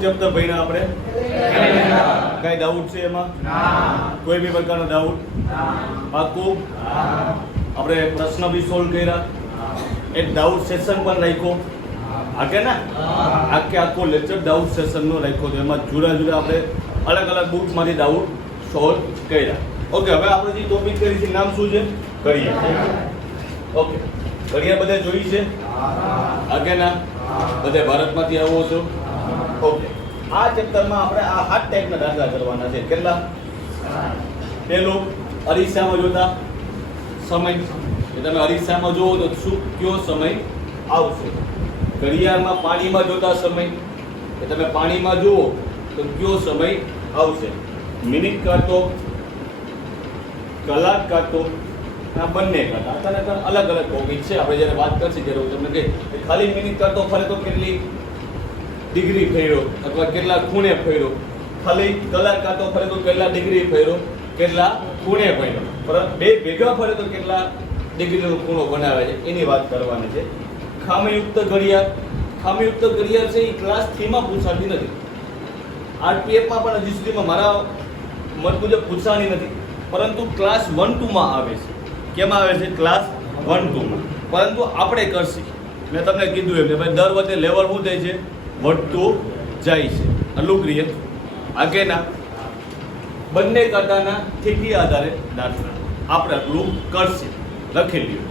કયું ચેપ્ટર ભણ્યા આપણે? કઈ ડાઉટ છે એમાં? કોઈ બી પ્રકારનો ડાઉટ? પાકું? આપણે પ્રશ્ન બી સોલ્વ કર્યા, એક ડાઉટ સેશન પણ રાખ્યો, આકે ને આખો લેક્ચર ડાઉટ સેશનનો રાખ્યો તો એમાં જુદા જુદા આપણે અલગ અલગ બુક્સમાંથી ડાઉટ સોલ્વ કર્યા. ઓકે, હવે આપણે જે ટોપિક કરી છે નામ શું છે? ઘડિયાળ. ઓકે, ઘડિયાળ બધે જોઈ છે? આગે ના બધે ભારતમાંથી આવો છો? ઓકે, આ ચેપ્ટરમાં આપણે આ 7 ટાઈપના દાખલા કરવાના છે. કેટલા? પહેલો, અરીસામાં જોતા સમય. તમે અરીસામાં જુઓ તો શું કયો સમય આવશે? ઘડિયાળમાં પાણીમાં જોતા સમય, કે તમે પાણીમાં જુઓ તો કયો સમય આવશે? મિનિટ કાંટો, કલાક કાંટો, આ બંને કાંટા. અત્યારે અલગ અલગ ટોપિક છે. આપણે જ્યારે વાત કરશે ત્યારે હું તમને કહીશ કે ખાલી મિનિટ કાંટો ફરે તો કેટલી ડિગ્રી ફેર્યો અથવા કેટલા ખૂણે ફેર્યો, ખાલી કલાક કાંટો ફરે તો કેટલા ડિગ્રી ફેર્યો, કેટલા ખૂણે ફેર્યો, પરંતુ બે ભેગા ફરે તો કેટલા ડિગ્રીનો ખૂણો બનાવે છે એની વાત કરવાની છે. ખામીયુક્ત ઘડિયાળ. ખામીયુક્ત ઘડિયાળ છે એ ક્લાસ 3 માં પૂછાતી નથી. આરપીએફમાં પણ હજી સુધીમાં મારા મત મુજબ પૂછાણી નથી, પરંતુ ક્લાસ 1-2 માં આવે છે. કેમાં આવે છે? ક્લાસ 1-2 માં. પરંતુ આપણે કરશી, મેં તમને કીધું એમ કે ભાઈ દર વખતે લેવલ શું થાય છે? વધતું જાય છે. અનુક્રિય આગેના બંને કાંટાના થીટી આધારે દાખલા આપણે આટલું કરશે. લખી લ્યો.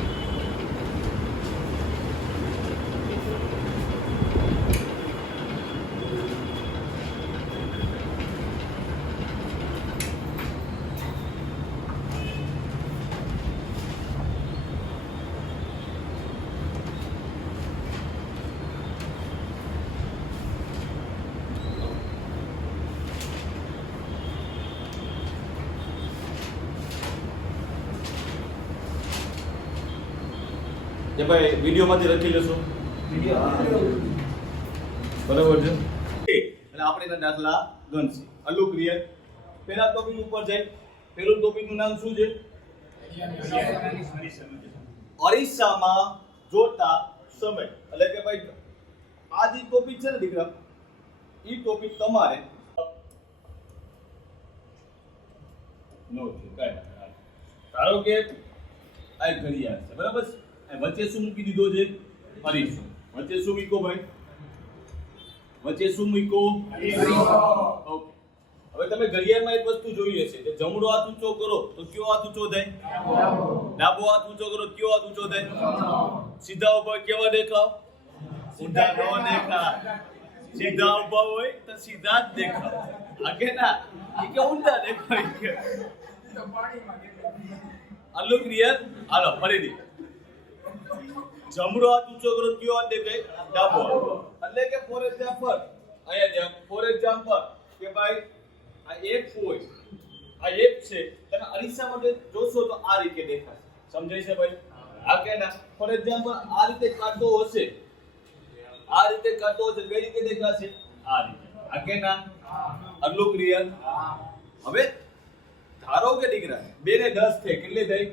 જે ભાઈ વિડીયોમાંથી લખી લેશો બરાબર છે. એટલે આપણે એના દાખલા ગણશે. અનુક્રિય પહેલા ટોપિક ઉપર જાય. પહેલું ટોપિકનું નામ શું છે? અરીસામાં જોતા સમય. એટલે કે ભાઈ આ જે ટોપિક છે ને દીકરા, એ ટોપિક તમારે નો છે. ધારો કે આ ઘડિયાળ છે, બરાબર છે. વચ્ચે શું મૂકી દીધો છે? અરીસો. વચ્ચે શું મૂકો ભાઈ? વચ્ચે શું મૂકો? અરીસો. ઓકે, હવે તમે ઘડિયાળમાં એક વસ્તુ જોઈ હશે કે જમણો હાથ ઊંચો કરો તો કયો હાથ ઊંચો થાય? ડાબો હાથ ઊંચો કરો તો કયો હાથ ઊંચો થાય? સીધા ઉભા કેવા દેખાવ? સીધા નો દેખાવ. સીધા ઉભા હોય તો સીધા જ દેખાવ. આગે ના એ કે ઊંધા દેખાય. આલો ક્લિયર? હાલો ફરીથી. જમણો હાથ ઊંચો કરો કયો હાથ દેખાય? ડાબો. એટલે કે ફોર એક્ઝામ્પલ અહીંયા જેમ ફોર એક્ઝામ્પલ કે ભાઈ આ એક હોય, આ એક છે, તમે અરીસામાં જોશો તો આ રીતે દેખાશે. સમજાય છે ભાઈ? આ કે ના? ફોર એક્ઝામ્પલ આ રીતે કાંટો હશે, આ રીતે કાંટો હશે, કઈ રીતે દેખાશે? આ રીતે. આ કે ના? આટલું ક્લિયર? હવે ધારો કે દીકરા 2 ને 10 થાય, કેટલી થઈ?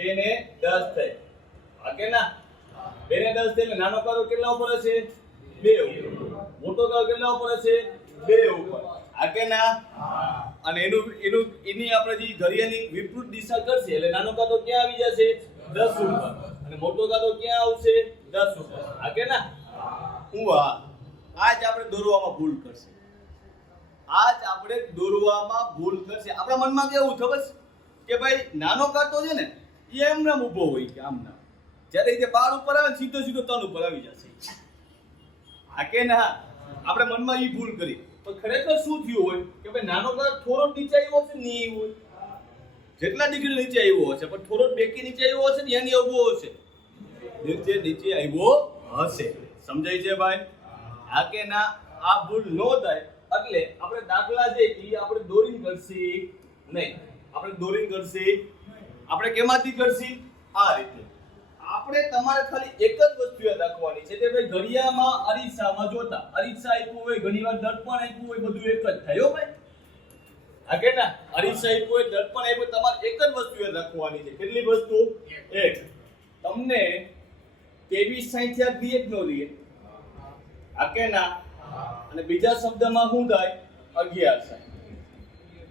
2 ને 10 થાય. આગે ના 2 ને 10 એટલે નાનો કાંટો કેટલા ઉપર હશે? 2 ઉપર. મોટો કાંટો કેટલા ઉપર હશે? 2 ઉપર. આગે ના? અને એની આપણે જે ઘડિયાળની વિપરીત દિશા કરશે એટલે નાનો કાંટો ક્યાં આવી જશે? 10 ઉપર. અને મોટો કાંટો ક્યાં આવશે? 10 ઉપર. આગે ના? આજ આપણે દોરવામાં ભૂલ કરશે. આજ આપણે દોરવામાં ભૂલ કરશે. આપણા મનમાં કેવું ખબર છે કે ભાઈ નાનો કાંટો છે ને એ એમ નામ ઊભો હોય કે આમ નામ, જ્યારે એ 12 ઉપર આવે સીધો 3 ઉપર આવી જશે. આ કે ના? આપણે મનમાં એ ભૂલ કરી. પણ ખરેખર શું થયું હોય કે ભાઈ નાનો કાંટો થોડો નીચે આવ્યો હશે ને એ હોય, જેટલા ડિગ્રી નીચે આવ્યો હશે પણ થોડો બેકી નીચે આવ્યો હશે ને એની ઊભો હશે, નીચે આવ્યો હશે. સમજાય છે ભાઈ? આ કે ના? આ ભૂલ ન થાય એટલે આપણે દાખલા જે એ આપણે દોરીને કરશી નહીં. આપણે દોરીને કરશી, આપણે કેમાંથી કરશી? આ રીતે. આપણે તમારે ખાલી એક જ વસ્તુ યાદ રાખવાની છે કે ભાઈ ઘડિયાળમાં અરીસામાં જોતા, અરીસા આપ્યું હોય, ઘણીવાર દર્પણ આપ્યું હોય, બધું એક જ થાય હો ભાઈ. આ કે ના? અરીસા આપ્યું હોય, દર્પણ આપ્યું હોય, તમારે એક જ વસ્તુ યાદ રાખવાની છે. કેટલી વસ્તુ? એક. તમને 23 60 યાદ રીએ કે નો રીએ? આ કે ના? અને બીજા શબ્દમાં શું થાય 11 સાઈડ.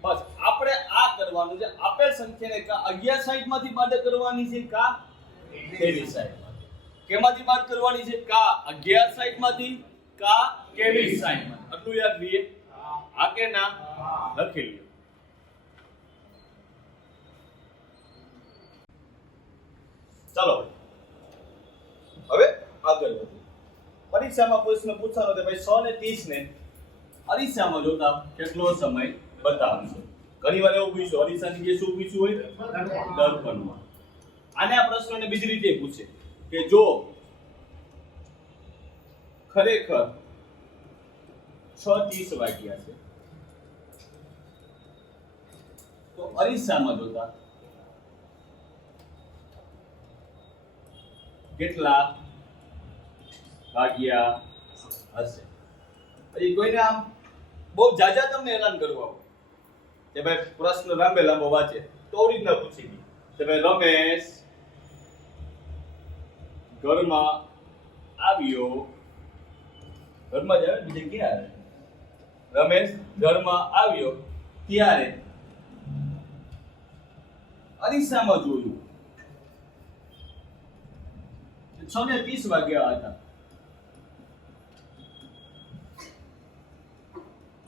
બસ આપણે આ કરવાનું છે. આપેલ સંખ્યાને કા 11 સાઈડ માંથી બાદ કરવાની છે કા 23 સાઈડ માંથી. કેમાંથી બાદ કરવાની છે? કા 11 સાઈડ માંથી કા 23 સાઈડ માંથી. આટલું યાદ રહીએ. હા કે ના? લખી લ્યો. ચાલો હવે આગળ વધીએ. પરીક્ષામાં પ્રશ્ન પૂછાનો છે ભાઈ 100 ને 30 ને અરીસામાં જોતા કેટલો સમય બતાવશો. ઘણીવાર એવું પૂછ્યું અરીસાની જે શું પૂછ્યું હોય દર્પણમાં. આને આ પ્રશ્નને બીજી રીતે પૂછે કે જો ખરેખર 6:30 વાગ્યા છે તો અરીસામાં જોતા કેટલા વાગ્યા હશે. પછી કોઈને આમ બહુ જાજા તમને હેરાન કરવા હોય કે ભાઈ પ્રશ્ન લાંબો વાંચે તો રીતના પૂછી ગઈ કે ભાઈ રમેશ ઘરમાં આવ્યો. ઘરમાં જાય બીજે ક્યારે? રમેશ ઘરમાં આવ્યો ત્યારે અરીસામાં જોયું 6:30 વાગ્યા હતા.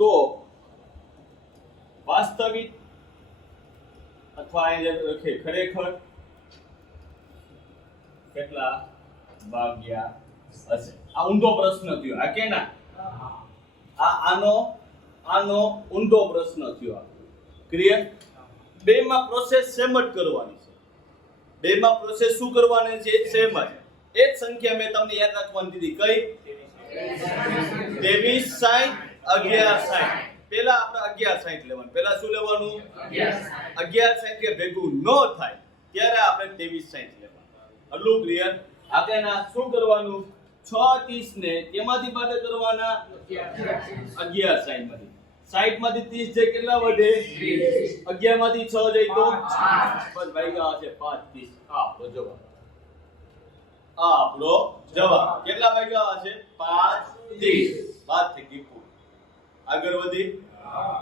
તો વાસ્તવિક અથવા અહીંયા લખે ખરેખર કેટલા વાગ્યા હશે. આ ઊંધો પ્રશ્ન થયો. આ કે ના? આનો ઊંધો પ્રશ્ન થયો. ક્લિયર? બેમાં પ્રોસેસ સેમ જ કરવાની છે. બેમાં પ્રોસેસ શું કરવાની છે? સેમ જ. એક સંખ્યા મેં તમને યાદ રાખવાની દીધી. કઈ? 23 60 11 60. પહેલા આપણે 11 60 લેવાનું. પહેલા શું લેવાનું? 11 60 કે ભેગું ન થાય ત્યારે આપણે 23 60 લેવાનું. આટલું ક્લિયર? આગળના શું કરવાનું? 6:30 ને કેમાંથી બાદ કરવાના? 11 60 માંથી. 60 માંથી 30 જે કેટલા વધે? 11 માંથી 6 જાય તો 5. બસ ભાગ્યા હશે 5 30. આપણો જવાબ. આપણો જવાબ કેટલા વાગ્યા હશે? 5 30. વાત થઈ ગઈ. આગળ વધી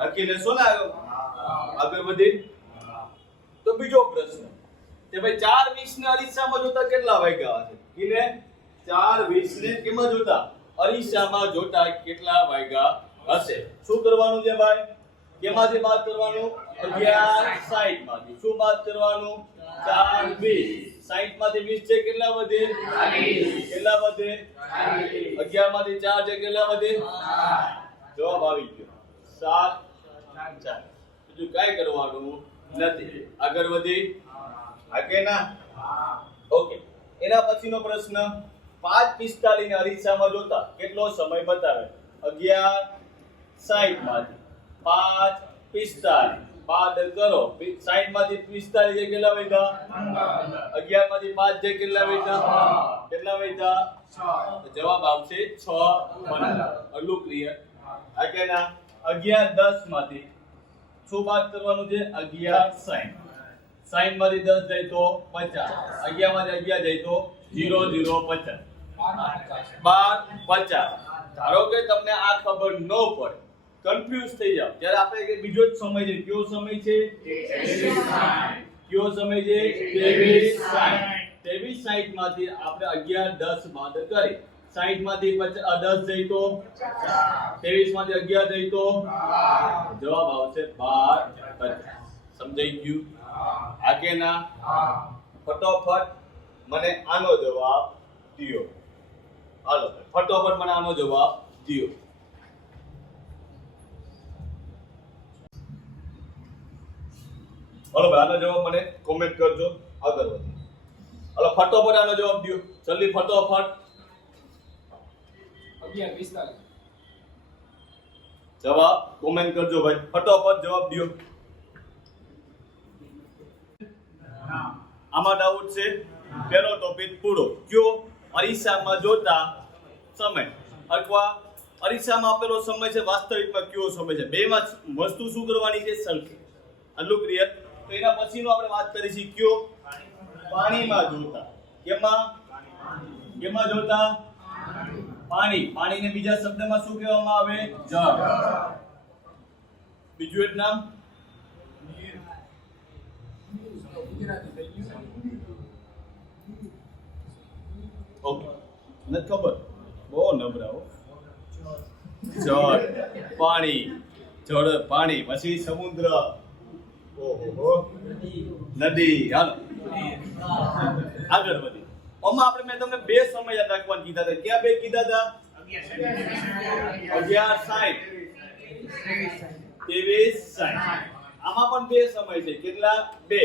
લખી લેશો ને? આગળ વધી તો બીજો પ્રશ્ન કે ભાઈ 4:20 ને અરીસામાં જોતા કેટલા વાગ્યા હશે? કિને 4:20 ને કેમાં જોતા? અરીસામાં જોતા કેટલા વાગ્યા હશે? શું કરવાનું છે ભાઈ? કેમાંથી બાદ કરવાનું? 11 60 માંથી. શું બાદ કરવાનું? 4 20. 60 માંથી 20 છે કેટલા વધે? 40. કેટલા વધે? 11 માંથી 4 છે કેટલા વધે? જવાબ આવી ગયો 7 4. બીજું કાઈ કરવાનું નથી. આગળ વધી આગે ના? ઓકે. એના પછીનો પ્રશ્ન 5:45 ને અરીસામાં જોતા કેટલો સમય બતાવે? 11 60 માંથી 5:45 બાદ કરો. 60 માંથી 45 જે કેટલા વધ્યા? 11 માંથી 5 જે કેટલા વધ્યા? કેટલા વધ્યા? 6. જવાબ આવશે 6 15. આટલું ક્લિયર? આગળના 11 10 માંથી શું બાદ કરવાનું છે? 11 60. 60 માંથી 10 જાય તો 50. 11 માંથી 11 જાય તો 0 0 50. 12 50. ધારો કે તમને આ ખબર ન પડે, કન્ફ્યુઝ થઈ જાવ, ત્યારે આપણે બીજો જ સમય છે. કયો સમય છે? 23 સમય છે 23 60 માંથી આપણે 11 10 બાદ કરી. 60 માંથી 10 જાય તો 23 માંથી 11 જાય તો જવાબ આવશે 12 50. સમજાઈ ગયું? આગે ના? ફટોફટ મને આનો જવાબ દિયો. હાલો ફટોફટ મને આનો જવાબ દિયો. હાલો ભાઈ આનો જવાબ મને કોમેન્ટ કરજો. આગળ વધીએ. હાલો ફટોફટ આનો જવાબ દિયો. જલ્દી ફટોફટ. 11:45. જવાબ કોમેન્ટ કરજો ભાઈ. ફટોફટ જવાબ દિયો. આમાં ડાઉટ છે? પહેલો ટોપિક પૂરો. કયો? અરીસામાં જોતા સમય અથવા અરીસામાં આપેલો સમય છે, વાસ્તવિકમાં કયો સમય છે. બેમાં વસ્તુ શું કરવાની છે? સરખી. આટલું ક્લિયર? તો એના પછીનો આપણે વાત કરીશું કયો? પાણીમાં જોતા. કેમાં જોતા? પાણીને બીજા શબ્દમાં શું કહેવામાં આવે? જળ. બીજું એક નામ? ઓકે, નથી ખબર? બહુ નબળા હો. જળ, પાણી, જળ, પાણી, પછી સમુદ્ર, ઓહો, નદી. હાલો આગળ વધી. આમાં મેં તમને બે સમય યાદ રાખવાનું કીધા હતા. ક્યાં બે કીધા હતા? 11:60, 23:60. આમાં પણ બે સમય છે. કેટલા? બે.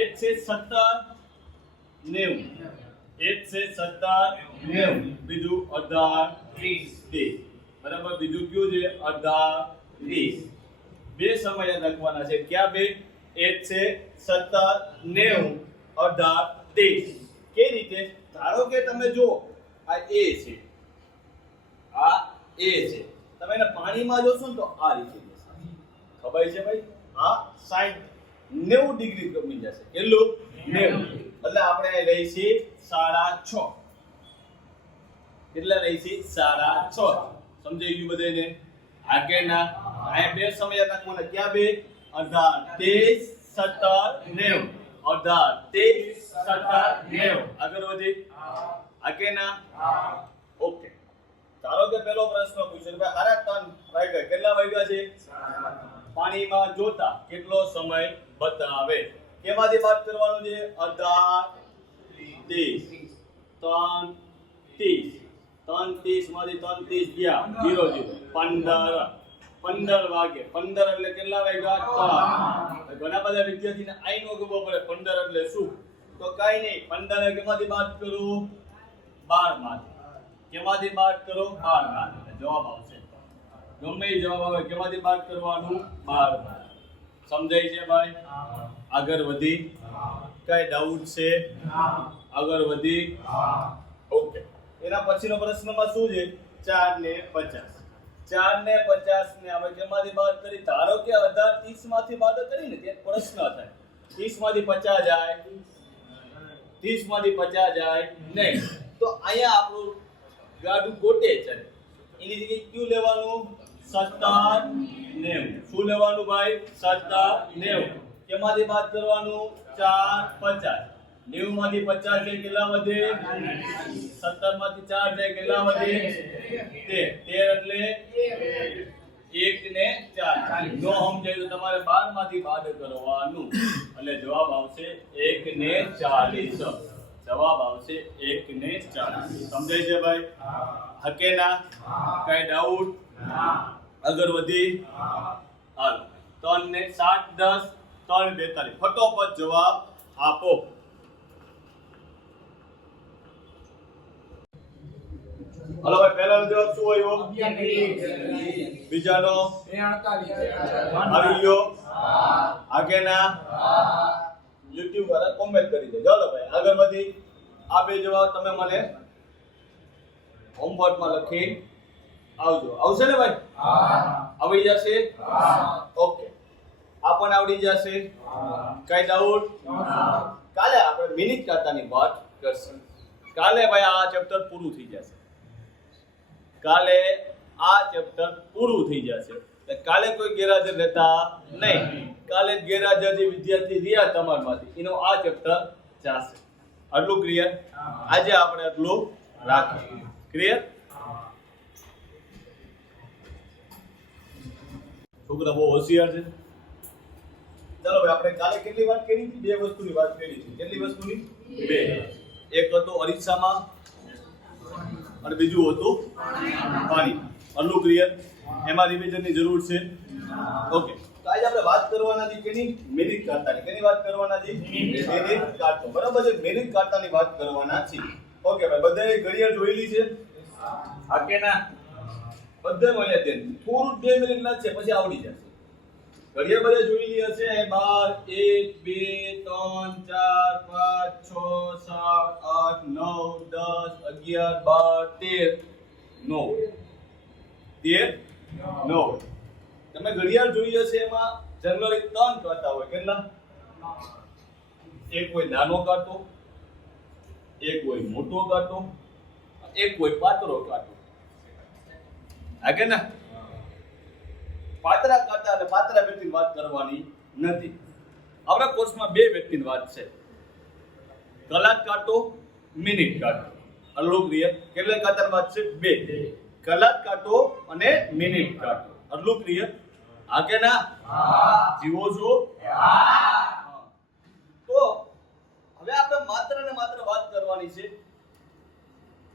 એક છે 17:90, એક છે 17:90, બીજું 18:30. બરાબર? બીજું કયું છે? 18:30. બે સમય યાદ રાખવાના છે. ક્યાં બે? એક છે 17:90, 18:30. કેવી રીતે? ધારો કે તમે જો આ એ છે, આ એ છે, તમે એને પાણીમાં જોશો ને તો આ રીતે જશે. ખબર છે ભાઈ? આ 60-90 ડિગ્રી કમી જશે. કેટલું? 90. એટલે આપણે લઈશી 6.5. કેટલા લઈશી? 6.5. સમજાઈ ગયું બધાને? આ કે ના? આ બે સમય રાખવાના. ક્યાં બે? 18:30, 17:90. 18:30, 17:90. આગળ વધી. આ કે ના? ઓકે. ધારો કે પહેલો પ્રશ્ન પૂછ્યો કે હારા 3 વાગ્યા. કેટલા વાગ્યા છે? પાણીમાં જોતા કેટલો સમય બતાવે? કેમાંથી વાત કરવાનું છે? 18:30, 3:30. 3:30 માંથી 3:30 ગયા 0 0. 15 વાગે. 15 એટલે કેટલા વાગ્યા? 3. ઘણા બધા વિદ્યાર્થીને આઈ નો ખબર પડે 15 એટલે શું? તો કઈ નહીં. 15 કેમાંથી બાદ કરું? 12 માંથી. કેમાંથી બાદ કરો? 12 માંથી. જવાબ આવશે. ગમે એ જવાબ આવે કેમાંથી બાદ કરવાનું? 12 માંથી. સમજાય છે ભાઈ? આગળ વધી. કઈ ડાઉટ છે? આગળ વધી. ઓકે. એના પછીનો પ્રશ્નમાં શું છે? 4 ને 50. 4 ને 50 ને આપણે કેમાંથી બાદ કરી? ધારો કે 18:30 માંથી બાદ કરીને ત્યાં પ્રશ્ન થાય. 30 માંથી 50 જાય, 30 માંથી 50 જાય નહીં. તો અહીંયા આપણું ગાડું ગોટે છે. એની જગ્યાએ ક્યુ લેવાનું? 17:90. શું લેવાનું ભાઈ? 17:90. કેમાંથી બાદ કરવાનું? 4 50. 90 માંથી 50 જાય કેટલા વધે? 17 માંથી 4 જાય કેટલા વધે? 13. 13 એટલે 1 ને 4. નો સમજાય તો તમારે 12 માંથી બાદ કરવાનું. એટલે જવાબ આવશે 1 ને 40. જવાબ આવશે 1 ને 40. સમજાય છે ભાઈ? હકે ના? કઈ ડાઉટ? આગળ વધી. હાલો 3 ને 7 10 3 42. ફટોફટ જવાબ આપો. હાલો ભાઈ, પહેલાનો જવાબ શું આવ્યો? બીજાનો? આવી ગયો? આગે ના? YouTube વાળા કોમેન્ટ કરી દેજો. ચાલો ભાઈ આગળ વધી. આ બે જવાબ તમે મને હોમવર્કમાં લખી આવજો. આવશે ને ભાઈ? આવી જશે? ઓકે. આ પણ આવડી જશે? કઈ ડાઉટ? કાલે આપણે મિનિટ કાંટાની વાત કરશું. કાલે ભાઈ આ ચેપ્ટર પૂરું થઈ જશે. કાલે આ ચેપ્ટર પૂરું થઈ જશે. કાલે કોઈ ગેરહાજર રહેતા નહીં. કાલે ગેરહાજર જે વિદ્યાર્થી રહ્યા તમારમાંથી એનો આ ચેપ્ટર જશે. આટલું ક્લિયર? આજે આપણે આટલું રાખીએ. ક્લિયર? છોકરા બહુ હોશિયાર છે. ચાલો ભાઈ આપણે કાલે કેટલી વાત કરી હતી? બે વસ્તુની વાત કરી હતી. કેટલી વસ્તુની? બે. એક હતો અરીસામાં અને બીજું હતું પાણી. આટલું ક્લિયર? એમાં રિવિઝનની જરૂર છે? ઓકે. તો આજે આપણે વાત કરવાના છે કેની? મિનિટ કાંટાની. કેની વાત કરવાના છે? મિનિટ કાંટો. બરાબર છે? મિનિટ કાંટાની વાત કરવાના છે. ઓકે ભાઈ, બધાએ ઘડિયાળ જોયેલી છે? હા કે ના? બધાને અહીંયા છે. થોડું 2 મિનિટ ના છે પછી આવડી જશે. ઘડિયાળ બધા જોયેલી હશે. 12 1 2 3 4 5 6 7 8 9 10 11 12 13 9 તમે ઘડિયાળ જોઈ હશે. એમાં જનરલી 3 કાંટા હોય. કેટલા? એક હોય નાનો કાંટો, એક હોય મોટો કાંટો, એક હોય પાતળો કાંટો. હા કે ના? પાતળા કાંટા અને પાતળા વ્યક્તિની વાત કરવાની નથી. આપણા કોર્સમાં બે વ્યક્તિની વાત છે, કલાક કાંટો, મિનિટ કાંટો. અરલું ક્લિયર? કેટલા કાંટાની વાત છે? બે. કલાક કાંટો અને મિનિટ કાંટો. અરલું ક્લિયર? હા કે ના? જીવો છો? તો હવે આપણે માત્ર ને માત્ર વાત કરવાની છે,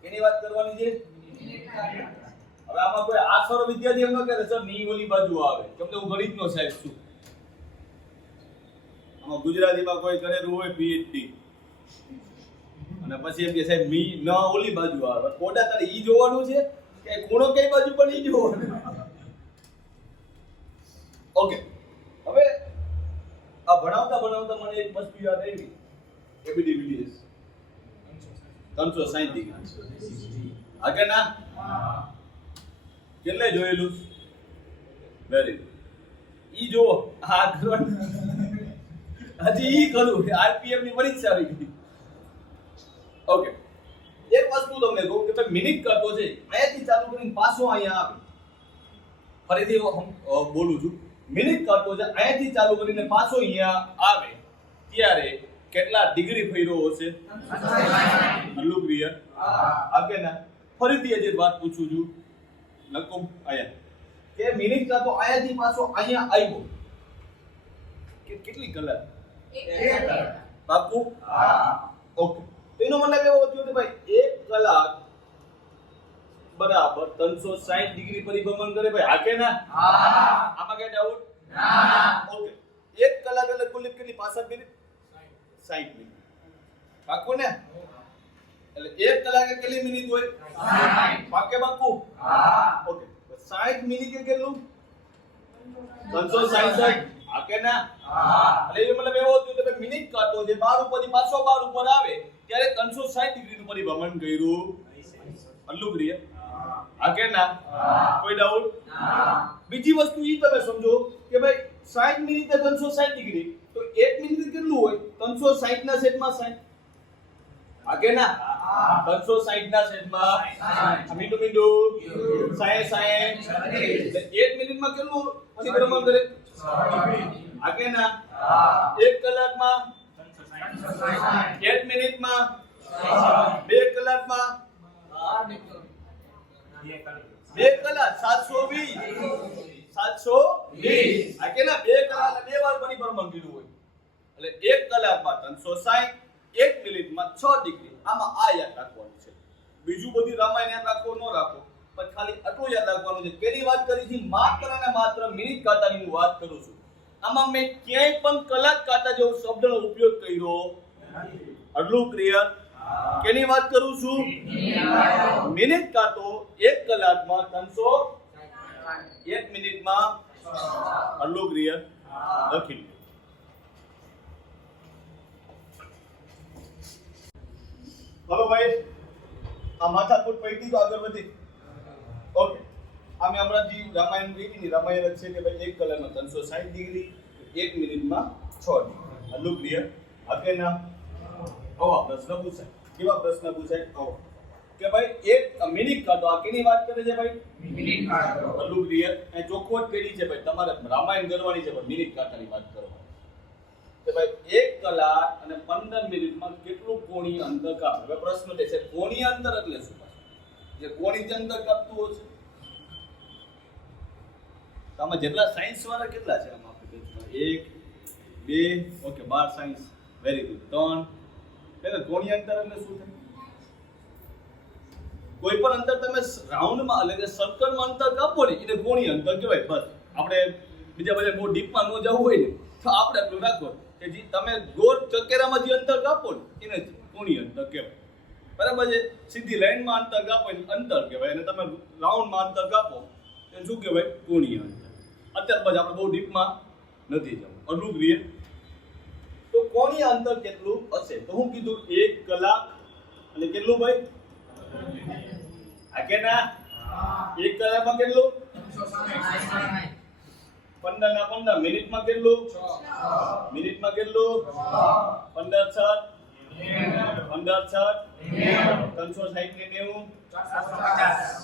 એની વાત કરવાની છે મિનિટ કાંટો. હવે આમાં કોઈ આસરો વિદ્યાર્થી એમ ન કહે સર ની ઓલી બાજુ આવે, કેમ કે હું ગણિતનો સાહેબ છું. આમાં ગુજરાતીમાં કોઈ કરેલું હોય પીએચડી અને પછી એમ કે સાહેબ મી ન ઓલી બાજુ આવે, કોડા તારે ઈ જોવાનું છે કે ખૂણો કઈ બાજુ પણ ઈ જોવાનું. ઓકે, હવે આ ભણાવતા ભણાવતા મને એક વસ્તુ યાદ આવી, એબીડી વિડીએસ 360 ડિગ્રી. આગળ ના કેટલે જોયેલું? Very good. ઈ જો આ હજી ઈ કરું, આરપીએમ ની પરીક્ષા આવી ગઈ. ઓકે, એક વસ્તુ તમને કહું કે ભાઈ મિનિટ કાંટો છે, અહીંયાથી ચાલુ કરીને પાછો અહીંયા આવે. ફરીથી બોલું છું, મિનિટ કાંટો છે, અહીંયાથી ચાલુ કરીને પાછો અહીંયા આવે ત્યારે કેટલા ડિગ્રી ફેરવો હશે? હલ્લું ક્લિયર? આગળ ના ફરીથી હજી વાત પૂછું છું, લખો અહીંયા કે મિનિટ કાંટો અહીંયાથી પાછો અહીંયા આવ્યો કે કેટલી કલાક? 1 કલાક. બાપુ? ઓકે, તો એનો મતલબ એવો થયો કે ભાઈ 1 કલાક બરાબર 360 ડિગ્રી પરિભ્રમણ કરે ભાઈ. હા કે ના? આમાં કઈ ડાઉટ? ઓકે, 1 કલાક એટલે કુલ કેટલી? 65 મિનિટ, 60 મિનિટ. પાકું ને? એટલે 1 કલાકે કેટલી મિનિટ હોય? 60. પાકે બાપુ? ઓકે, 60 મિનિટે કેટલું? 360. હા કે ના? એટલે એ મતલબ એવો થયો કે મિનિટ કાંટો જે 12 ઉપરથી પાછો 12 ઉપર આવે ત્યારે 360 ડિગ્રીનું પરિભ્રમણ કર્યું. અલ્લું ક્લિયર? હા કે ના? કોઈ ડાઉટ? બીજી વસ્તુ ઈ તમે સમજો કે ભાઈ 60 મિનિટે 360 ડિગ્રી તો 1 મિનિટ કેટલું હોય? 360 ના છેદમાં 60. હા કે ના? 360 ના છેદમાં 60. મીંડું 60 એટલે 1 મિનિટમાં કેટલું પરિભ્રમણ કરે? હા કે ના? 1 કલાકમાં 1 મિનિટમાં 2 કલાકમાં 2 કલાક 720. હા કે ના? 2 કલાક 2 વાર પરિભ્રમણ કર્યું હોય એટલે 1 કલાકમાં 360, 1 મિનિટમાં 6 ડિગ્રી. આમાં આ યાદ રાખવાનું છે, બીજું બધું રામાયણ યાદ રાખો ન રાખો, પણ ખાલી આટલું યાદ રાખવાનું છે. કેની વાત કરી છે? માત્ર ને માત્ર મિનિટ કાંટાની હું વાત કરું છું. આમાં મેં ક્યાંય પણ કલાક કાંટા જેવો શબ્દનો ઉપયોગ કર્યો આટલું ક્લિયર? કેની વાત કરું છું? મિનિટ કાંટો 1 કલાકમાં 300, 1 મિનિટમાં આટલું ક્લિયર? લખી લો. હવે ભાઈ આ માથાકૂટ પૈકી તો આગળ વધી. ઓકે, અમે હમણાં જે રામાયણ કહી ની રામાયણ છે કે ભાઈ 1 કલાકમાં 360 ડિગ્રી, 1 મિનિટમાં 6 ડિગ્રી. આટલું ક્લિયર? આગળ ના આવા પ્રશ્ન પૂછાય. કેવા પ્રશ્ન પૂછાય? આવો કે ભાઈ 1 મિનિટ કાંટો, આ કેની વાત કરે છે ભાઈ? મિનિટ કાંટો. આટલું ક્લિયર? અહીં ચોખવટ કરી છે ભાઈ, તમારે રામાયણ કરવાની છે પણ મિનિટ કાંટાની વાત કરવાની કે ભાઈ 1 કલાક અને 15 મિનિટમાં કેટલું કોણીય અંતર કાપે? હવે પ્રશ્ન છે કોણીય અંતર એટલે શું? જે કોણીય અંતર કાપતું હોય છે આમાં જેટલા સાયન્સ વાળા કેટલા છે? આમાં આપણે 1 2 ઓકે 12 સાયન્સ, વેરી ગુડ. 3 એટલે કોણીય અંતર એટલે શું થાય? કોઈ પણ અંતર તમે રાઉન્ડમાં એટલે કે સર્કલમાં અંતર કાપો ને એને કોણીય અંતર કહેવાય. બસ આપણે બીજા બધા બહુ ડીપમાં ન જવું હોય ને તો આપણે એટલું રાખો કે જે તમે ગોળ ચકેરામાં જે અંતર કાપો ને એને કોણીય અંતર કહેવાય. બરાબર છે? સીધી લાઈનમાં અંતર કાપો એટલે અંતર કહેવાય, અને તમે રાઉન્ડમાં અંતર કાપો એને શું કહેવાય? કોણીય અંતર. અત્યાર પછી આપણે બહુ ડીપમાં નથી જવું. અડલું ક્લિયર? તો કોણીય અંતર કેટલું હશે? તો હું કીધું 1 કલાક અને કેટલું ભાઈ? આ કે ના? 1 કલાકમાં કેટલું? 15 ના 15 મિનિટમાં કેટલું? મિનિટમાં કેટલું? 15 6 360 ને 90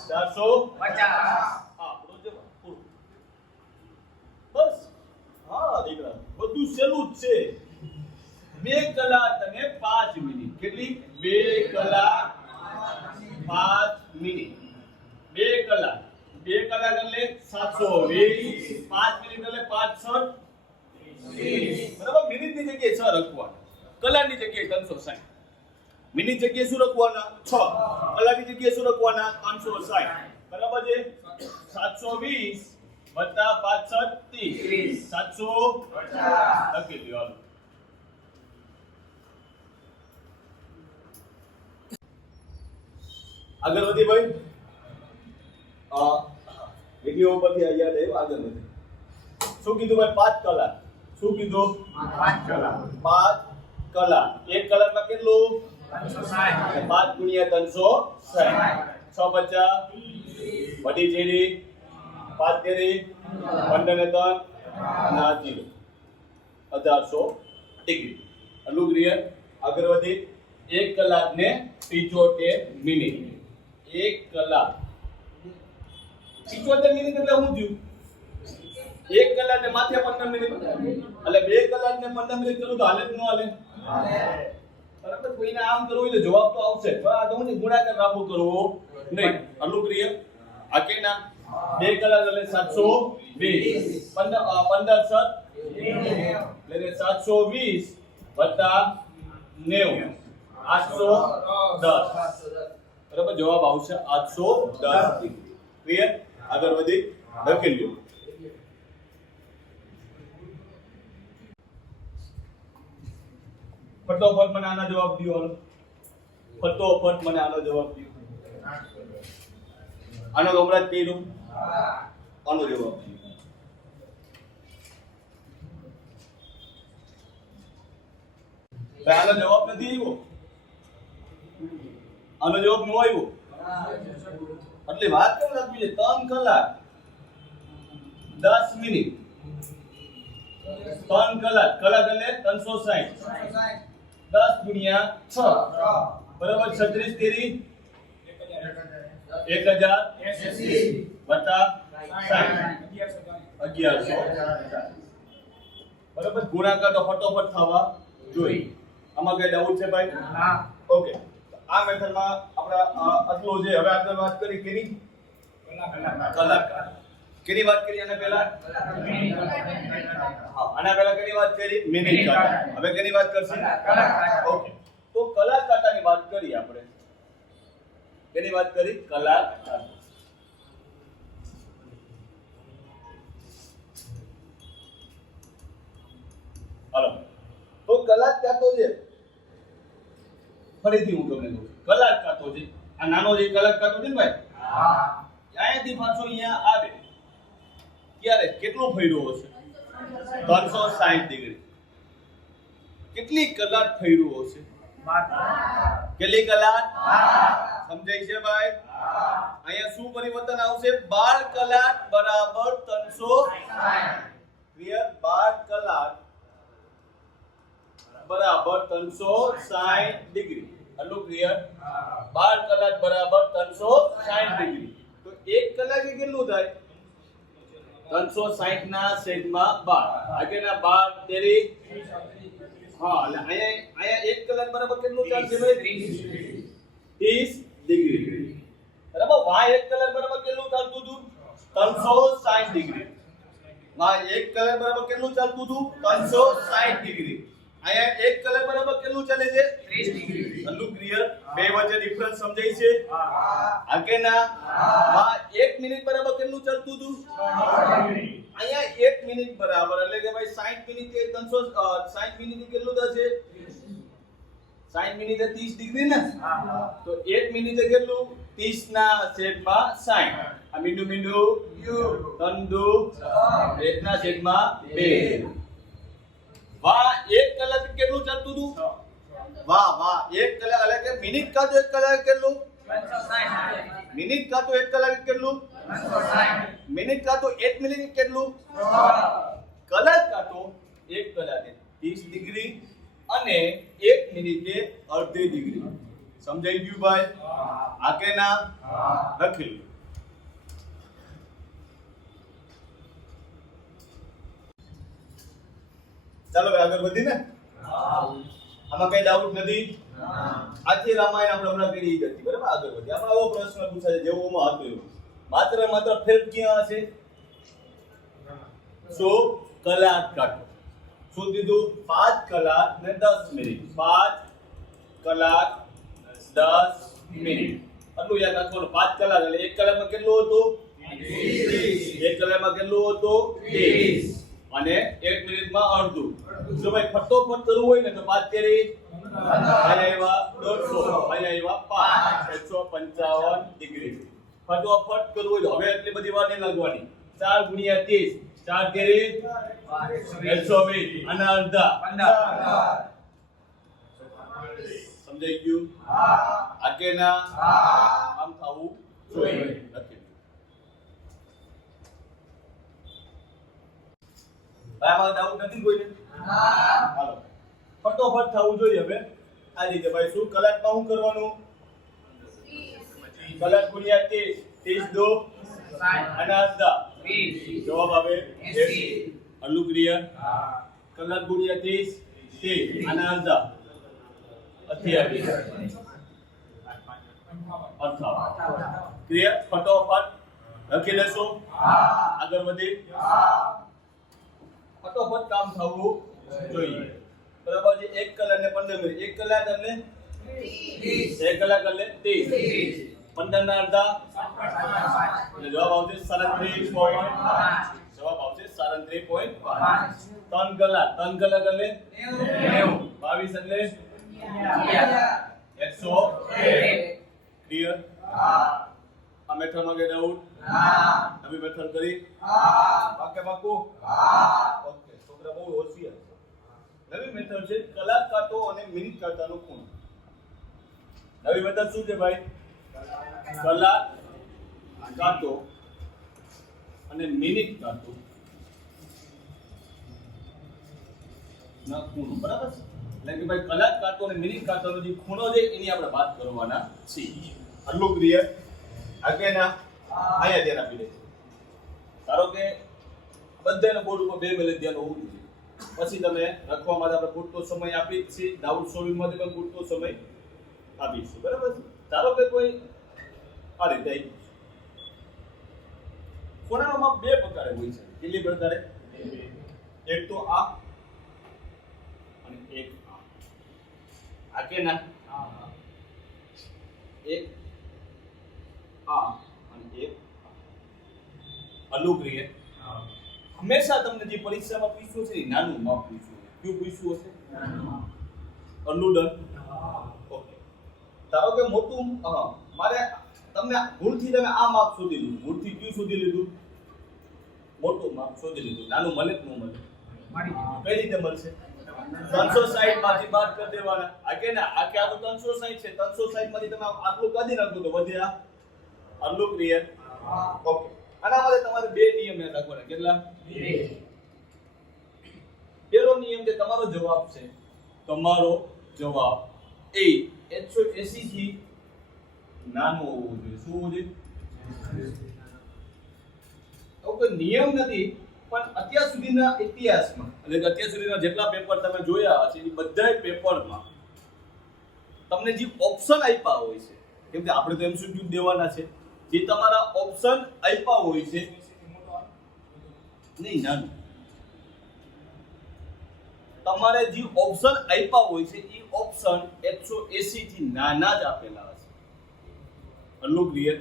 450. બધું સહેલું જ છે. 2 કલાક અને 5 મિનિટ. કેટલી? 2 કલાક 5 મિનિટ. 2 કલાક. 2 કલાક એટલે 720. 5 મિનિટ એટલે 5 બરાબર. મિનિટની જગ્યાએ 6 લખવાના. કલાકની જગ્યાએ 360. મિનિટ જગ્યાએ શું લખવાના? 6. કલાકની જગ્યાએ શું લખવાના? 360. બરાબર છે. 720 વત્તા 5 30. 750 લખી લ્યો. હાલો. આગળ વધી ભાઈ. વિડિયો ઉપરથી આ યાદ આવ્યું. આગળ વધી. શું કીધું ભાઈ? 5 કલાક. શું કીધું? 5 કલાક. 5 કલાક. 1 કલાકમાં કેટલું? 360. 5 ગુણ્યા 360. 6 50 વધી ચેરી 5 તેરી 15 ને 3 અને 0 1800 ડિગ્રી. અલુ ક્લિયર. આગળ વધી. 1 કલાક ને 75 મિનિટ. 1 કલાક 75 મિનિટ એટલે શું થયું? 1 કલાક ને માથે 15 મિનિટ એટલે 2 કલાક ને 15 મિનિટ કરું તો હાલે જ ન હાલે? બરાબર. કોઈને આમ કરવું હોય તો જવાબ તો આવશે. પણ આ તો હું ગુણાકાર રાબુ કરવો નહીં. અલુ ક્લિયર. આ કે ના 2 કલાક એટલે 720 15 એટલે 720 વત્તા 90 810. બરાબર. જવાબ આવશે 810 ડિગ્રી. ક્લિયર. આગળ વધી. લખી લ્યો. ફટોફટ મને આનો જવાબ દો. ફટોફટ મને આનો જવાબ દો. આનો હમણાં જ કર્યું. આનો જવાબ દો. આનો જવાબ નથી આવ્યો. આનો જવાબ ન આવ્યો એટલે વાત કેમ લખવી છે? 3 કલાક 10 મિનિટ. 3 કલાક. કલાક એટલે 360. 10 ગુણ્યા 6 બરાબર. 36 તેરી 1080 વત્તા 1100 બરાબર. ગુણાકાર તો ફટોફટ થવા જોઈએ. આમાં કઈ ડાઉટ છે ભાઈ? ઓકે. આ મેથડમાં આપણે આટલો છે. હવે આગળ વાત કરી કેની? કલાક. કેની વાત કરી આના પહેલા? હા, આના પહેલા કેની વાત કરી? મિનિટ કાંટા. હવે કેની વાત કરશે? ઓકે. તો કલાક કાંટાની વાત કરી આપણે. કેની વાત કરી? કલાક કાંટા. હાલો. તો કલાક કાંટો છે. ફરીથી હું તમને કહું. કલાક કાંટો છે. આ નાનો જે કલાક કાંટો છે ને ભાઈ, અહીંયાથી પાછો અહીંયા આવે ક્યારે કેટલો ફેરવો હશે? 360 ડિગ્રી. કેટલી કલાક ફેરવો હશે? કેટલી કલાક? સમજાય છે ભાઈ? અહીંયા શું પરિવર્તન આવશે? 12 કલાક બરાબર 360. ક્લિયર? 12 કલાક બરાબર 360 ડિગ્રી. આટલું ક્લિયર? 12 કલાક બરાબર 360 ડિગ્રી. તો 1 કલાકે કેટલું થાય? 360 ના છેદમાં 12. આગળના 12 તેરી. હા, એટલે અહીંયા 1 કલાક બરાબર કેટલું ચાલશે ભાઈ? 30 ડિગ્રી. બરાબર. વાય 1 કલાક બરાબર કેટલું ચાલતું હતું? 360 ડિગ્રી. વાય 1 કલાક બરાબર કેટલું ચાલતું હતું? 360 ડિગ્રી. અહીંયા 1 કલાક બરાબર કેટલું ચાલે છે? 30 ડિગ્રી. આટલું ક્લિયર? બે વચ્ચે ડિફરન્સ સમજાય છે? આગળના 1 મિનિટ બરાબર કેટલું ચાલતું હતું? અહીંયા 1 મિનિટ બરાબર એટલે કે ભાઈ 60 મિનિટ એ 360 મિનિટ કેટલું થશે? 60 મિનિટે 30 ડિગ્રી ને? તો 1 મિનિટે કેટલું? 30 ના છેદમાં 60. આ મીંડું મીંડું તંદુ 1 ના છેદમાં 2. વાહ 1 કલાક કેટલું ચાલતું હતું? વાહ વાહ 1 કલાક એટલે કે મિનિટ કાં તો 1 કલાક કેટલું? 360. મિનિટ કાં તો 1 કલાક કેટલું? 360. મિનિટ કાં તો 1 મિનિટ કેટલું? 360. કલાક કાં તો 1 કલાકે 30 ડિગ્રી અને 1 મિનિટે અડધી ડિગ્રી. સમજાઈ ગયું ભાઈ? આ કે ના? લખી લો. ચાલો હવે આગળ વધીને આમાં કઈ ડાઉટ નથી. આખી રામાયણ આપણે હમણાં કરી હતી, બરાબર? આગળ વધી આમાં આવો પ્રશ્ન પૂછાય જેવો એમાં હતો એવો. માત્ર ફેર ક્યાં હશે? 100 કલાક કાઢો. શું કીધું? 5 કલાક ને 10 મિનિટ. 5 કલાક 10 મિનિટ. આટલું યાદ રાખવાનું. 5 કલાક એટલે 1 કલાકમાં કેટલું હતું? 30. 1 કલાકમાં કેટલું હતું? 30. અને 1 મિનિટમાં અડધું. જો ભાઈ ફટોફટ કરવું હોય ને તો 5 તેરી અહીંયા આવ્યા 150, અહીંયા આવ્યા 5, 155 ડિગ્રી. ફટોફટ કરવું હોય તો હવે એટલી બધી વાર નહીં લાગવાની. 4 ગુણ્યા 30, 4 તેરી 120 અને અડધા 15. સમજાઈ ગયું? આ કે ના? આમ થવું જોઈએ. લખી ભાઈ આમાં ડાઉટ નથી કોઈને? હાલો ફટોફટ થવું જોઈએ. હવે આ રીતે ભાઈ શું કલાકમાં શું કરવાનું? કલાક ગુણ્યા 30, 30 દો અને અડધા 20. જવાબ આવે 80. હલ્લું ક્રિયા. કલાક ગુણ્યા 30, 30 અને અડધા 28. ક્લિયર? ફટોફટ લખી લેશો. આગળ વધી ફટોફટ કામ થવું જોઈએ. બરાબર છે? 1 કલાક ને 15 મિનિટ. 1 કલાક એટલે 30. 1 કલાક એટલે 30. 15 ના અડધા એટલે જવાબ આવશે 37.5. જવાબ આવશે 37.5. 3 કલાક. 3 કલાક એટલે 90. 22 એટલે 101. ક્લિયર? આ મેથડમાં કે ડાઉટ? નવી મેથડ કરી? પાક્કું? ઓકે. છોકરા બહુ હોશિયાર છે. નવી મેથડ છે કલાક કાંટો અને મિનિટ કાંટાનો ખૂણો. નવી મેથડ શું છે ભાઈ? કલાક કાંટો અને મિનિટ કાંટો ના ખૂણો. બરાબર છે? એટલે કે ભાઈ કલાક કાંટો અને મિનિટ કાંટાનો જે ખૂણો છે એની આપણે વાત કરવાના છીએ. આટલું ક્લિયર? આગળના આયા ધ્યાન આપી દે. ધારો કે બધાના બોર્ડ ઉપર 2 મિનિટ ધ્યાન હોવું જોઈએ. પછી તમે લખવા માટે આપણે પૂરતો સમય આપી જ છીએ. ડાઉટ સોલ્વિંગ માટે પણ પૂરતો સમય આપી છે. બરાબર છે? ધારો કે કોઈ આ રીતે આવી ગયું. ખૂણાનો માપ 2 પ્રકારે હોય છે. કેટલી પ્રકારે? એક તો આ અને એક આ કે ના? એક આ અને એક હલ્લું ક્રિયા. હંમેશા તમને જે પરીક્ષામાં પૂછ્યું છે નાનું માપ પૂછ્યું. કયું પૂછ્યું હશે? હલ્લું ડન. ઓકે. ધારો કે મોટું મારે તમને ભૂલથી તમે આ માપ શોધી લીધું. ભૂલથી કયું શોધી લીધું? મોટું માપ શોધી લીધું. નાનું મળે કે ન મળે? કઈ રીતે મળશે? 360 માંથી બાદ કરી દેવાના. આ કે ના? આ કે આ તો 360 છે. 360 માંથી તમે આટલું કાઢી નાખો તો વધ્યા હલ્લું ક્લિયર. ઓકે. આના માટે તમારે 2 નિયમ યાદ રાખવાના. કેટલા? 2. પહેલો નિયમ છે તમારો જવાબ છે. તમારો જવાબ એ 180 થી નાનો હોવો જોઈએ. શું હોવું જોઈએ? તો કોઈ નિયમ નથી પણ અત્યાર સુધીના ઇતિહાસમાં એટલે કે અત્યાર સુધીના જેટલા પેપર તમે જોયા હશે એ બધાય પેપરમાં તમને જે ઓપ્શન આપ્યા હોય છે, કેમ કે આપણે તો એમસીક્યુ દેવાના છે, જે તમારા ઓપ્શન આપ્યા હોય છે નહીં નાનું, તમારે જે ઓપ્શન આપ્યા હોય છે એ ઓપ્શન 180 થી નાના જ આપેલા હશે. Hello clear?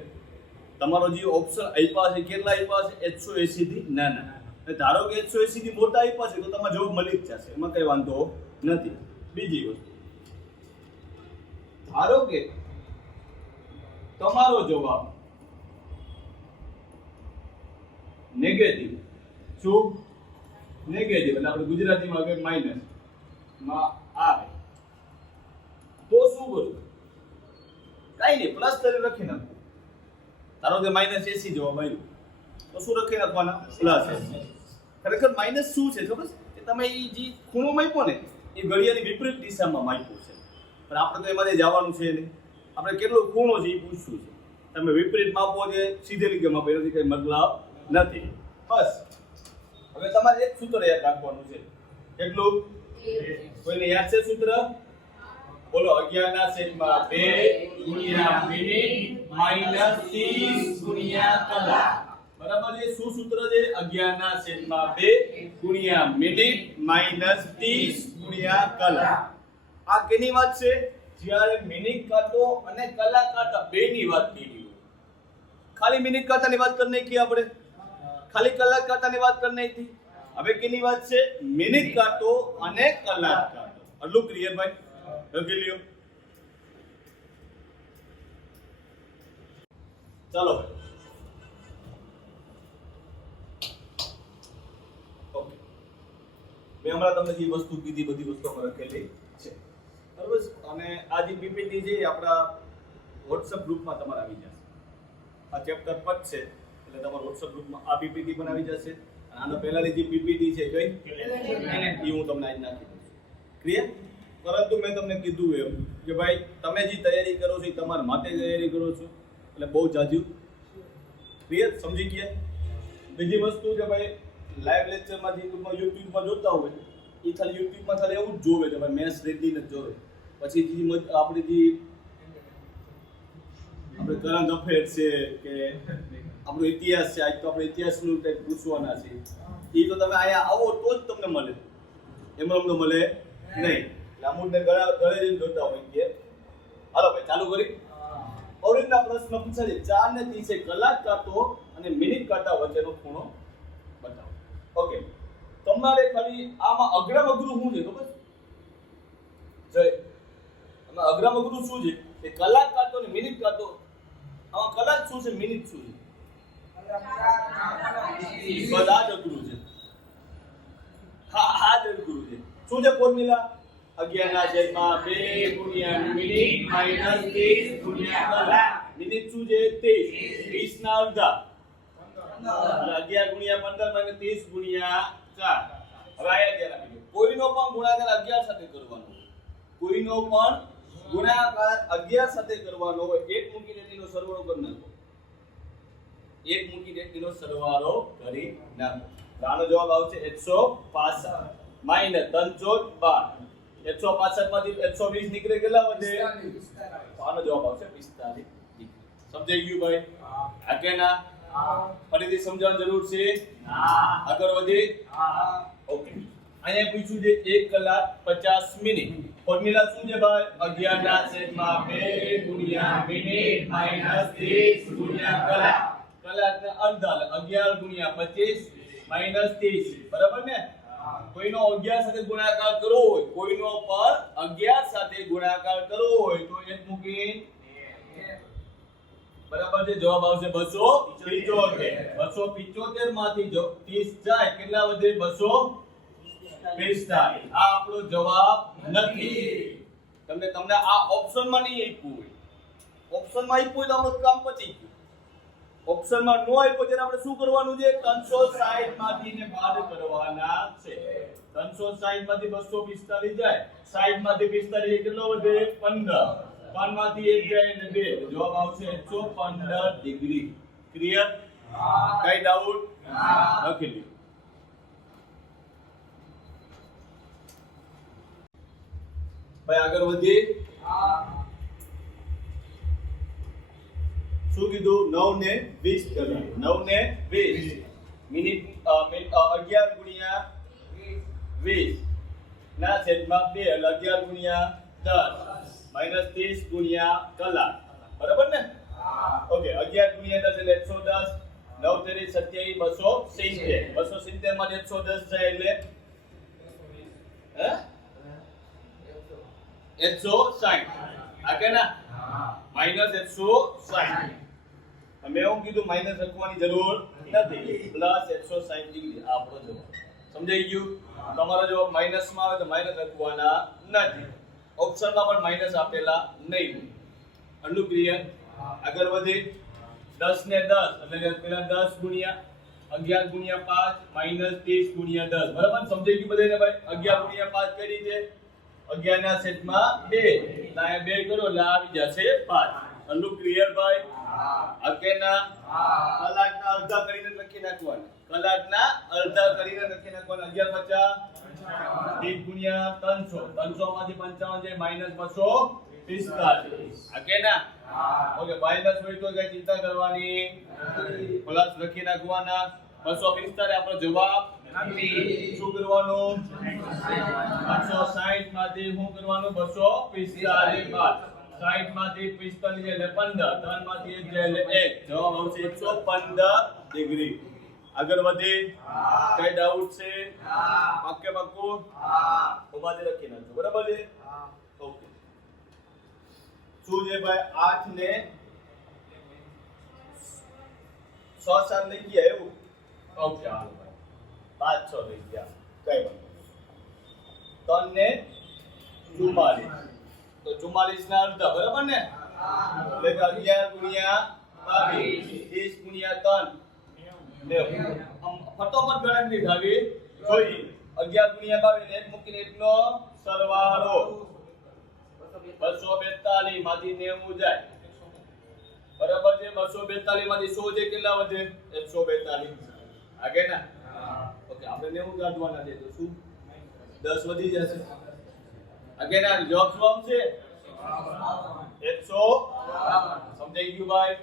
તમારો જે ઓપ્શન આપ્યા છે કેટલા આપ્યા છે? 180 થી નાના. ધારો કે 180 થી મોટા આપ્યા છે તો તમારો જવાબ મળી જ જશે, એમાં કઈ વાંધો નથી. બીજી વસ્તુ, ધારો કે તમારો જવાબ નેગેટિવ, શું નેગેટિવ એટલે આપણે ગુજરાતીમાં કે માઈનસ માં આવે તો શું કરું? કઈ નહીં, પ્લસ કરી લખી નાખો. ધારો કે -80 જવાબ આવ્યો તો શું લખી નાખવાના? પ્લસ. ખરેખર માઇનસ શું છે ખબર છે? કે તમે એ જે ખૂણો માપ્યો ને એ ઘડિયાળની વિપરીત દિશામાં માપ્યો છે, પણ આપણે તો એમાં જવાનું છે નહીં. આપણે કેટલો ખૂણો છે એ પૂછવું છે. તમે વિપરીત માપો કે સીધે લીધે માપો એનાથી કઈ મતલબ નથી. બસ હવે તમારે એક સૂત્ર યાદ રાખવાનું છે. કેટલું? કોઈને યાદ છે સૂત્ર? બોલો 11 ના છેદમાં 2 ગુણ્યા મિનિટ માઈનસ 30 ગુણ્યા કલાક. બરાબર છે? શું સૂત્ર છે? 11 ના છેદમાં 2 ગુણ્યા મિનિટ માઈનસ 30 ગુણ્યા કલાક. આ કેની વાત છે? જ્યારે મિનિટ કાંટો અને કલાક કાંટા બેની વાત કરી હોય. ખાલી મિનિટ કાંટાની વાત કરી નાખી આપણે, ખાલી કલાક કાંટાની વાત કરી નાખી. હવે કેની વાત છે? મિનિટ કાંટો અને કલાક કાંટો. આટલું ક્લિયર ભાઈ? લખી લ્યો. ચાલો ભાઈ. ઓકે, મેં હમણાં તમને જે વસ્તુ કીધી બધી વસ્તુ પર લખેલી છે. બરાબર? અને આ જે પીપીટી છે એ આપણા WhatsApp ગ્રુપમાં તમારે આવી જશે. આ ચેપ્ટર પતશે એટલે તમારા WhatsApp ગ્રુપમાં આ પીપીટી પણ આવી જશે. અને આનો પહેલાની જે પીપીટી છે કઈ એ હું તમને આજ નાખી દઉં છું. ક્લિયર? પરંતુ મેં તમને કીધું એમ કે ભાઈ તમે જે તૈયારી કરો છો એ તમારા માટે તૈયારી કરો છો એટલે બહુ જાજુ. ક્લિયર? સમજી ગયા? બીજી વસ્તુ કે ભાઈ લાઈવ લેક્ચરમાં જે યુટ્યુબમાં જોતા હોય એ ખાલી યુટ્યુબમાં ખાલી એવું જ જોવે કે ભાઈ મેથ્સ રેડી જ જોવે. પછી જે આપણે જે આપણે કરંટ અફેર છે કે આપણો ઇતિહાસ છે, આજ તો આપણે ઇતિહાસનું કંઈક પૂછવાના છે, એ તો તમે અહીંયા આવો તો જ તમને મળે, એમાં તમને મળે નહીં. અમુકને ગળે જઈને જોતા હોય કે હાલો ભાઈ ચાલુ કરી. ઓરિજિનલ પ્રશ્ન પૂછે છે 4 ને 30 કલાક કાંટો અને મિનિટ કાંટા વચ્ચેનો ખૂણો બતાવો. ઓકે, તમારે ખાલી આમાં અગ્રમ અઘરું શું છે ખબર છે? જય આમાં અગ્રમ અઘરું શું છે? એ કલાક કાંટો અને મિનિટ કાંટો. આમાં કલાક શું છે, મિનિટ શું છે? બધા જ અઘરું છે. હા જ અઘરું છે. શું છે ફોર્મ્યુલા? 11 ના છેદમાં 2 ગુણ્યા મિનિટ માઈનસ 30 ગુણ્યા કલાક. મિનિટ શું છે? 30. 30 ના અડધા 11 ગુણ્યા 15 માઈનસ 30 ગુણ્યા 4. હવે આયા ધ્યાન આપજો. કોઈનો પણ ગુણાકાર 11 સાથે કરવાનો હોય, કોઈનો પણ ગુણાકાર 11 સાથે કરવાનો હોય, એક મૂકીને તેનો સરવાળો કરી નાખો. એક મૂકીને તેનો સરવાળો કરી નાખો. આનો જવાબ આવશે 165 માઈનસ 312. 165 માંથી 120 નીકળે કેટલા વધે? આનો જવાબ આવશે 45. સમજાઈ ગયું ભાઈ? આ કે ના? ફરીથી સમજાવવાની જરૂર છે? આગળ વધે? ઓકે, અહીંયા પૂછ્યું છે 1 કલાક 50 મિનિટ. ફોર્મ્યુલા શું છે ભાઈ? 11 ના છેદમાં 2 ગુણ્યા મિનિટ માઈનસ 30 ગુણ્યા કલાક. કલાકના અડધા 11 ગુણ્યા 25 માઈનસ 30. બરાબર ને? કોઈનો 11 સાથે ગુણાકાર કરવો હોય, કોઈનો પર 11 સાથે ગુણાકાર કરવો હોય તો એક મૂકી બરાબર છે. જવાબ આવશે 275. 275 માંથી જો 30 જાય કેટલા વધે? 245. આ આપણો જવાબ નથી. તમને આ ઓપ્શનમાં નહીં આપ્યું હોય. ઓપ્શનમાં આપ્યું હોય તો આપણું કામ પતી ગયું. ઓપ્શનમાં નો આપ્યો ત્યારે આપણે શું કરવાનું છે? 360 માંથી ને બાદ કરવાના છે. 360 માંથી 245 જાય, 60 માંથી 45 કેટલો વધે? 15. 5 માંથી 1 જાય એટલે 2. જવાબ આવશે 115 ડિગ્રી. ક્લિયર? કઈ ડાઉટ? લખી લો. ભાઈ આગળ વધીએ. શું કીધું? 9 ને 20 કલાક. 9 ને 20 મિનિટ 11 ગુણ્યા 20 ના છેદમાં 2 એટલે 11 ગુણ્યા 10 માઈનસ 30 ગુણ્યા કલાક. બરાબર ને? ઓકે, 11 ગુણ્યા 10 એટલે 110. 9 તેરી 27 270. 270 માંથી 110 જાય એટલે 160. આ કે ના? માઈનસ 160. મેં એવું કીધું માઈનસ લખવાની જરૂર નથી, પ્લસ 160 ડિગ્રી આપણો જવાબ. સમજાઈ ગયું? તમારો જવાબ માઈનસ માં આવે તો માઈનસ લખવાના નથી. ઓપ્શનમાં પણ માઈનસ આપેલા નહીં. આટલું ક્લિયર? આગળ વધે. 10 ને 10 એટલે પેલા 10 ગુણ્યા 11 ગુણ્યા 5 માઈનસ 30 ગુણ્યા 10. બરાબર? સમજાઈ ગયું બધાને ભાઈ? 11 ગુણ્યા 5 કઈ રીતે? 11 ના છેદમાં 2. અહીંયા 2 કરો એટલે આવી જશે 5. આટલું ક્લિયર ભાઈ? અકેના કલાકના અડધા કરીને લખી નાખવાના. કલાકના અડધા કરીને લખી નાખવાના. 11 50 ગુણ્યા 300. 300 માંથી 55 જાય -245. અકેના ઓકે. માઇનસ હોય તો કઈ ચિંતા કરવાની, પ્લસ લખી નાખવાના. 245 આપણો જવાબ નથી. શું કરવાનું? 360 માંથી શું કરવાનું? 245 બાદ 60 માંથી 45 એટલે 15. 3 માંથી 1 જાય એટલે 1. જવાબ આવશે 115 ડિગ્રી. આગળ વધે. કઈ ડાઉટ છે? પાક્કે પાક્કું? ઉભાથી લખી નાખજો. બરાબર છે? ઓકે. શું છે ભાઈ? 8 ને 6 7 લઈ ગયા એવું? ઓકે હાલો ભાઈ. 5 6 લઈ ગયા. કઈ વાંધો નહીં. 3 ને 44. તો 44 ના અડધા. બરાબર ને? એટલે કે 11 ગુણ્યા 22 30 ગુણ્યા 3 ફટોફટ ગણતરી થવી જોઈએ. 11 ગુણ્યા 22 એક મૂકીને એકનો સરવાળો 242 માંથી 90 જાય. બરાબર છે? 242 માંથી 100 જે કેટલા વધે? 142. આગે ના? ઓકે. આપણે 90 કાઢવાના છે તો શું 10 વધી જશે. આગે ના? જવાબ શું આવશે? 152. સમજાઈ ગયું ભાઈ?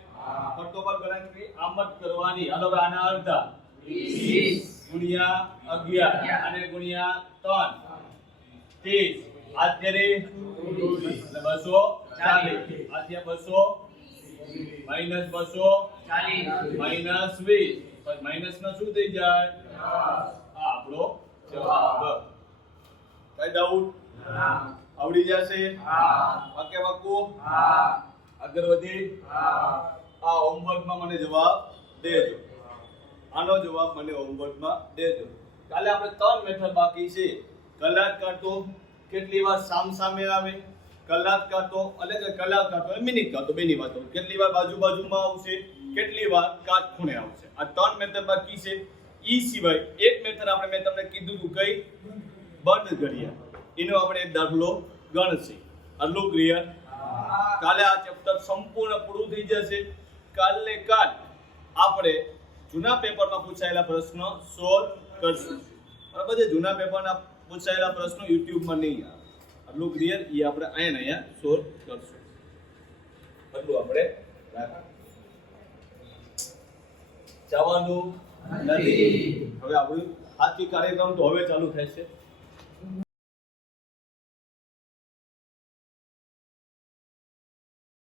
ફટોફટ ગણતરી આમ જ કરવાની. હાલો ભાઈ આના અડધા 20 ગુણ્યા 11 અને ગુણ્યા 3 30. આ ત્યારે 240 આ થયા 200 માઈનસ 240 માઈનસ 20 માઈનસ ના શું થઈ જાય? આ આપણો જવાબ. કઈ ડાઉટ? આવડી જશે? પાકે પાક્કું? આગળ વધી. આ હોમવર્કમાં મને જવાબ દેજો. આનો જવાબ મને હોમવર્કમાં દેજો. કાલે આપણે 3 મેથડ બાકી છે. કલાક કાંટો કેટલી વાર સામસામે આવે, કલાક કાંટો એટલે કે કલાક કાંટો અને મિનિટ કાંટો બેની વાતો કેટલી વાર બાજુ બાજુમાં આવશે, કેટલી વાર કાટખૂણે આવશે. આ 3 મેથડ બાકી છે. ઈ સિવાય એક મેથડ આપણે મેં તમને કીધું હતું કઈ? બંધ ઘડિયા. એનો આપણે એક દાખલો ગણશે. આટલું ક્લિયર? કાલે આ ચેપ્ટર સંપૂર્ણ પૂરું થઈ જશે. કાલે આપણે જૂના પેપરમાં પૂછાયેલા પ્રશ્નો સોલ્વ કરશું. બરાબર છે? જૂના પેપરના પૂછાયેલા પ્રશ્નો યુટ્યુબમાં નહીં આવે. આટલું ક્લિયર? એ આપણે અહીંયા સોલ્વ કરશું. આટલું આપણે જવાનું નથી. હવે આપણું હાથી કાર્યક્રમ તો હવે ચાલુ થશે.